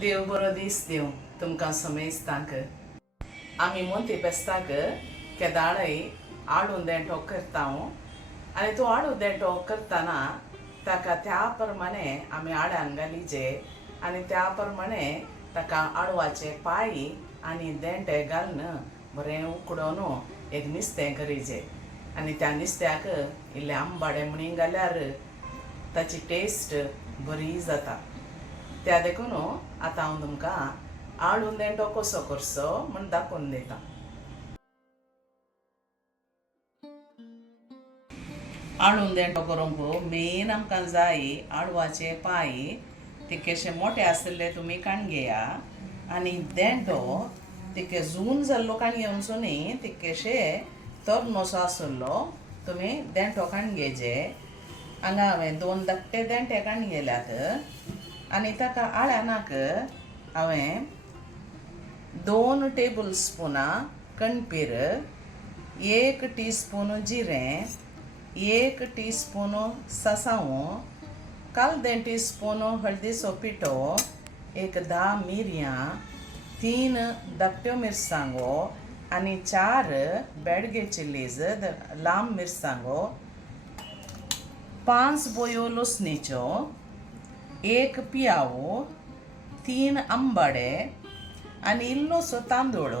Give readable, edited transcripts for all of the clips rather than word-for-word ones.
देव बरो दीस दिवं तुमकां समेस्तांक आमी मोती बेस्ताक केदाळय आडू देंटो करता आनी तूं आडू देंटो करतना ताका त्या प्रमाणे आमी आड्यान घालीचे आनी त्या प्रमाणे ताका आडवाचे पाय आनी देंटे घालून बरें उकडोवन एक नुस्तें करीचें आनी त्या नुस्त्याक इल्लें आंबाडे म्हणून घाल्यार ताची टेस्ट बरी जाता. त्या देखून आतां हांव तुमकां आडू देंटो कसो करचो म्हण दाखोवन दितां. आडू देंटो करूंक मेन आमकां जाय आडवाचे पाय तितकेशे मोठे आसले तुमी काण घेया आनी देंटो तितके जून जाल्लो काण घेवचो न्ही तितकेशे तरनोसो आसलो तुमी देंटो काण घेवचे. हांगा हांवें 2 धाकटे देंटे काण गेल्यात आनी ताका आळ्यानाक हांवें 2 टेबल स्पुनां कणपीर, 1 टीस्पून जिरें, 1 टीस्पून सासांव, 1/4 टीस्पून हळदीचो पिठो, 10 मिरयां, 3 धाकट्यो मिरसांगो आनी 4 बेडगे चिल्लीज लांब मिरसांगो, 5 बोयो लसणीच्यो, 1 पियाव, 3 आंबाडे आनी इल्लोसो तांदूळ.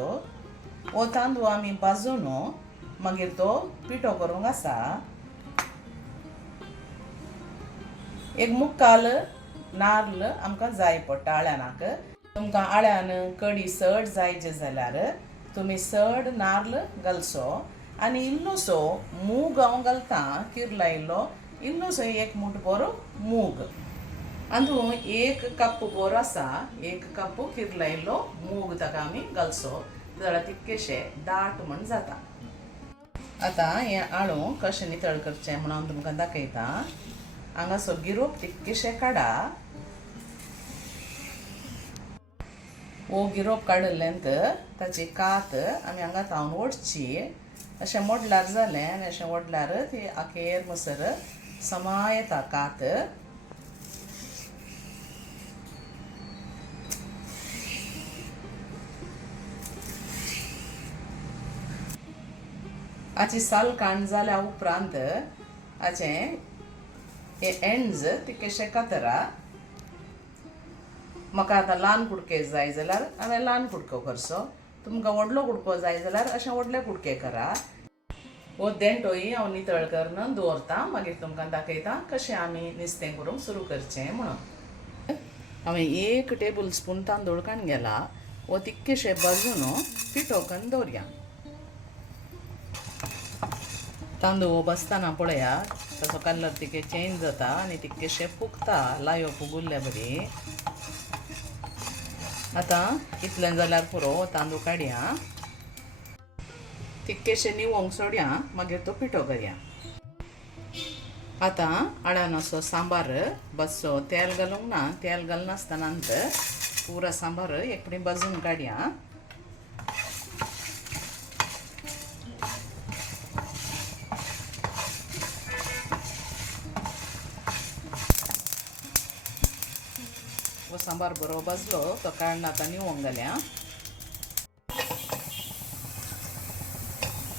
हो तांदूळ आमी भाजून मागीर तो पिठो करूंक आसा. 1 मुक्काल नाल्ल आमकां जाय पडटा आळ्यानाक. तुमकां आळ्यान कडी चड जायचे जाल्यार तुमी चड नाल्ल घालचो आनी इल्लोसो मूग हांव घालता किरलायिल्लो, इल्लोसो 1 मुठभर मूग. तांदूळ 1 कप भर आसा, 1 कप किरलायिल्लो मूग ताका आमी घालचो जाल्यार तितकेशे दाट म्हण जाता. आतां हें आळू कशें नितळ करचें म्हण हांव तुमकां दाखयतां. हांगासर गिरोप तितकेशे काडा. हो गिरोप काडिल्ल्यान ताची कात आमी हांगा थावन ओडची. अशें मोडल्यार जालें आनी अशें ओडल्यार ती आखेर म्हणसर समा येता कात. हाची साल काण जाल्या उपरांत हाचे हे एंड्स तितकेशे कातरा. म्हाका आतां ल्हान कुडके जाय जाल्यार हांवें ल्हान कुडको करचो. तुमकां व्हडलो कुडको जाय जाल्यार अशें व्हडले कुडके करा. हो देंटोय हांव नितळ करून दवरतां मागीर तुमकां दाखयतां कशें आमी नुस्तें करूंक सुरू करचें म्हणून. हांवें 1 टेबल स्पून तांदूळ काण गेला. हो तितकेशे भाजून पिठो करून दवरया. तांदूळ भाजतना पळयात ताचो कलर तिके चेंज जाता आनी तितकेशे फुगता लायो फुगुल्ले बरी. आतां इतलें जाल्यार पुरो तांदूळ काडया. तितकेशे निवोंक सोडया मागीर तो पिठो करया. आतां आळ्यान असो सांबार बसो तेल घालूंक ना, तेल घालनासतनांत पुरा सांबार एक फुडें भाजून काडया. हो सांबार बरो भाजलो तो काडून आतां निवोंक घाल्या.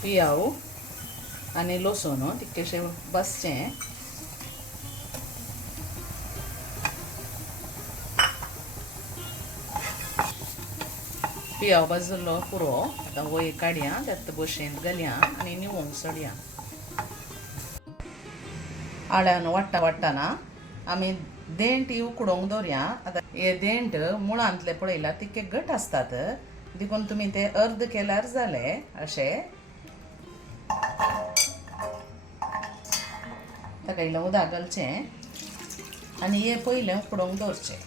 पियाव आनी लसूण तितकेशे भाजचें. पियाव भाजलो पुरो आतां वयर काडया त्यात बशेंत घालया आनी निवोंक सोडया. आळ्यान वाडटाना आमी देंट उकडोवंक दवरया. आतां हे देंट मुळांतले पळयल्यार तितके घट आसतात देखून तुमी ते अर्द केल्यार जाले. अशें ताका इल्लें उदक घालचें आनी हे पयलें उकडोवंक दवरचें.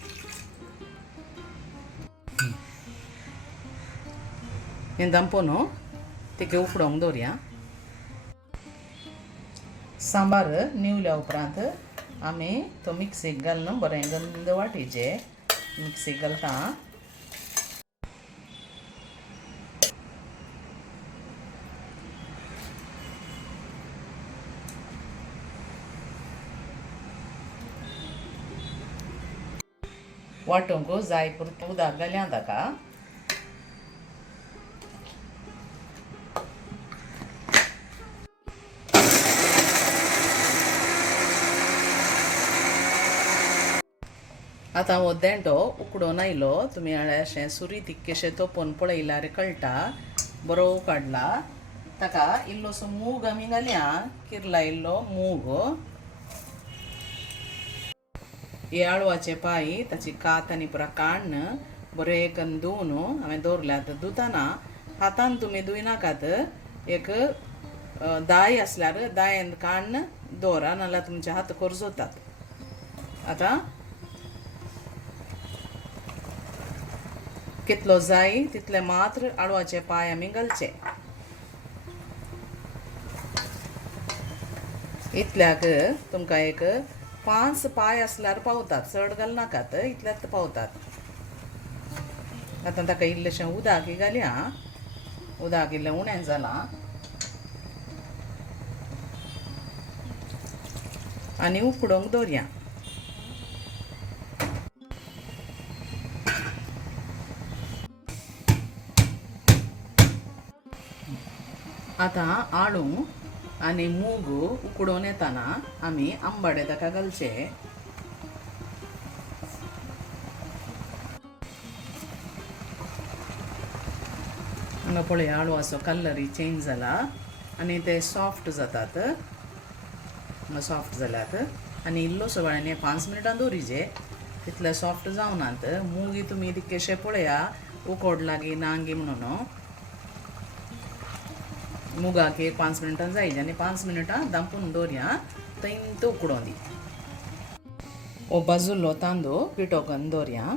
हें दांपोवन तिके उकडोवंक दवरया. सांबार निवल्या उपरांत आमी तो मिक्सीक घालून बरें गंद वांटीचें मिक्सीक घालता. वांटूंक जाय पुरतें उदक घाल्या ताका. आतां हो देंटो उकडून आयलो. तुमी अशें सुरी तितकेशें तोपोवन पळयल्यार कळटा. बरो उकडला. ताका इल्लोसो मूग आमी घालया. किरला इल्लो मूग. हे आळवाचे पाय ताची कात आनी पुरा काण्ण बरे करून धुवन हांवें दवरल्यात. धुताना हातान तुमी धुयनाकात. एक दाय आसल्यार दायेन काण्ण दवरा, नाल्यार तुमचे हात करजोतात. आतां कितलो जाय तितले मात्र आळवाचे पाय आमी घालचे. इतल्याक तुमकां एक 5 पाय आसल्यार पावतात. चड घालनाकात, इतल्यात पावतात. आतां ताका इल्लेशें उदक घालया. उदक इल्लें उणें जालां आनी उकडोवंक दवरया. आतां आळू आनी मूग उकडून येताना आमी आंबाडे ताका घालचे. हांगा पळय आळवाचो कलरय चेंज जाला आनी ते सॉफ्ट जातात. सॉफ्ट जाल्यात आनी इल्लोसो वेळान 5 मिनटां दवरिजे. तितले सॉफ्ट जावनात. मूग तुमी तितकेशे पळया उकोड लागी नांगी म्हणून. मुगाक 5 मिनटां जायचे आनी 5 मिनटां धांपून दवरया. थंय उकडों दी. हो बाजुल्लो तांदूळ पिठो करून दवरया.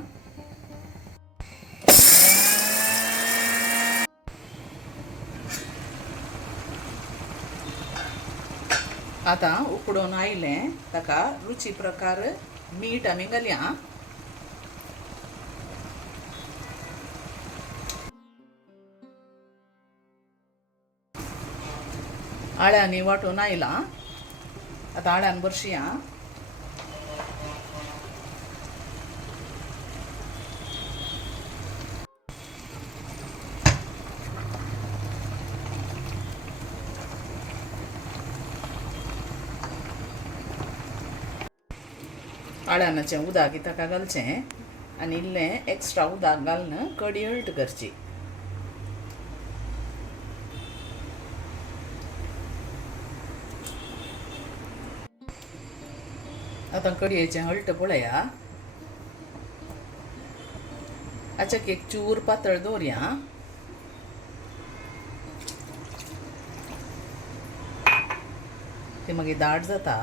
आतां उकडून आयलें ताका रुची प्रकार मीठ आमी घालया. आळ्यांनी वांटून आयलां. आतां आळ्यान बरशिया. आळ्यानाचें उदक ताका घालचें आनी इल्लें एक्स्ट्रा उदक घालून कडी हळट करची. आतां कडयेचें हळट पळया. हाच्याक एक चूर पातळ दवरया. ती मागीर दाट जाता.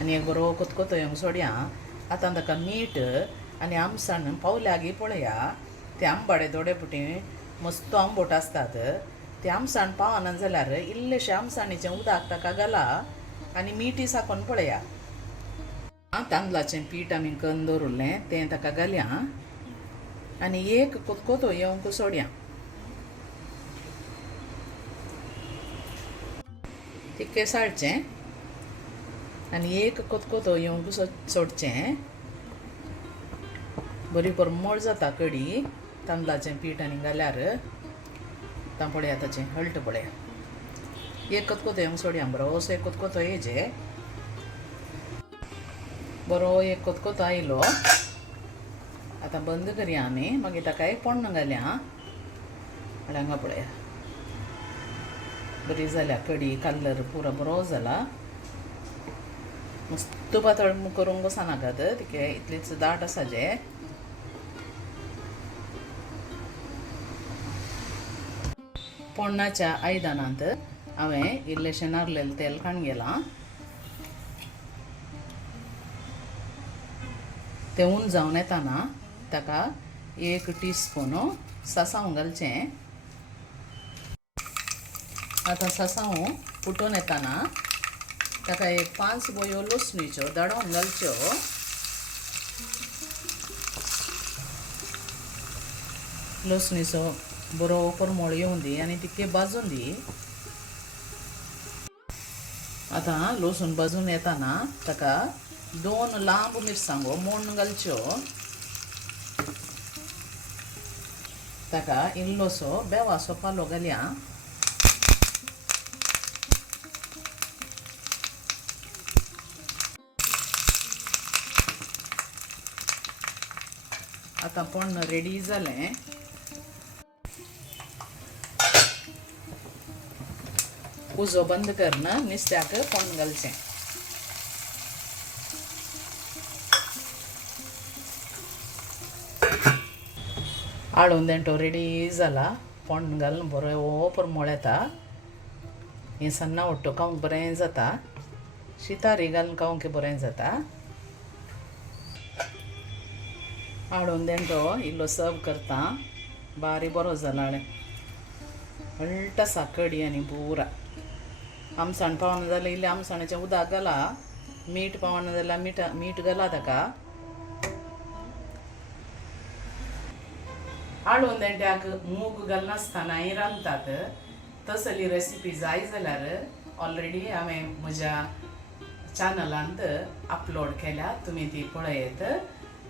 आनी एक बरो कोतकोतोवंक सोडया. आतां ताका मीठ आनी आमसाण पावल्यागी पळया. ते आंबाडे थोडे पुटी मस्त आंबट आसतात. ते आमसाण पावना जाल्यार इल्लेशें आमसाणीचें उदक ताका घाला आनी मीठ साकोन पळया. तांदळाचें पीठ आमी करून दवरलें तें ताका घालया आनी एक कोतकोतो येवंक सोडया. तितकें साळचें आनी एक कोतकोतो येवंक सोडचें. बरी परमळ जाता कडी तांदळाचें पीठ आनी घाल्यार. आतां पळया ताचें हळट पळया. एक कोतकोतो येवंक सोडया. बरोसो एक कोतकोतो येयचे. बरो एक कोतकोतो आयलो. आतां बंद करया आमी. मागीर ताका एक पोण्ण घालया. हांगा पळया बरी जाल्या कडी. कलर पुरो बरो जाला. मस्त पातळ करूंक वचनाकात. तिके इतलीच दाट आसाचे. पोण्णाच्या आयदनांत हांवें इल्लेशें नारलेलें तेल काडून गेलां. तें ऊन जावन येताना ताका 1 टीस्पून सासांव घालचें. आतां सासांव फुटून येताना ताका एक 5 बोयो लसणीच्यो दाडोवन घालच्यो. लसणीचो बरो परमळ येवं दी आनी तितके भाजून दी. आतां लसूण भाजून येताना ताका 2 लांब मिरसांगो मोडून घालच्यो. ताका इल्लोसो बेवासो पालो घालया. आतां पोण्ण रेडी जालें. उजो बंद करून नुस्त्याक पोण्ण घालचें. आळून देंटो रेडी जाला. पोण्ण घालून बरोबर मोळ येता. हें सन्ना वट्टो खावंक बरें जाता. शितारी घालून खावंक बरें जाता. आळून देंटो इल्लो सर्व करता. बारी बरो जाला. हळट आसा कडी आनी पुरा. आमसाण पावना जाल्यार इल्लें आमसाणाचें उदक घाला. मीठ पावना जाल्यार मीठ घाला ताका. आळून देंट्याक मूग घालनासतनाय रांदतात. तसली रेसिपी जाय जाल्यार ऑलरेडी हांवें म्हज्या चॅनलांत अपलोड केल्या. तुमी ती पळयत.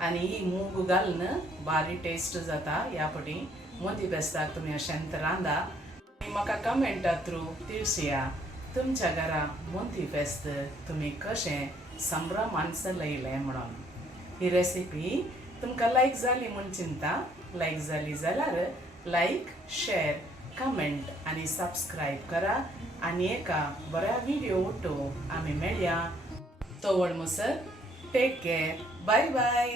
आनी ही मूग घालून बारी टेस्ट जाता. ह्या फावटी मोती बेस्ताक तुमी अशेंत रांदा. आनी म्हाका कमेंटा थ्रू तिळसिया तुमच्या घरा मोती फेस्त तुमी कशें संभ्रमान चलयलें म्हणून. ही रेसिपी तुमकां लायक जाली म्हूण चिंता. लायक जाली जाल्यार लायक, शेअर, कमेंट आनी सबस्क्रायब करा. आनी एका बऱ्या व्हिडिओ वट्टो आमी मेळया. तोवड मुसर टेक केअर. Bye bye.